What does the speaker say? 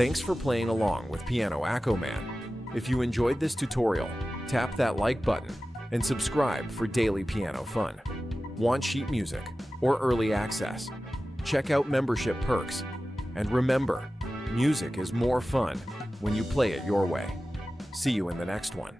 Thanks for playing along with Piano AccoMan. If you enjoyed this tutorial, tap that like button and subscribe for daily piano fun. Want sheet music or early access? Check out membership perks. And remember, music is more fun when you play it your way. See you in the next one.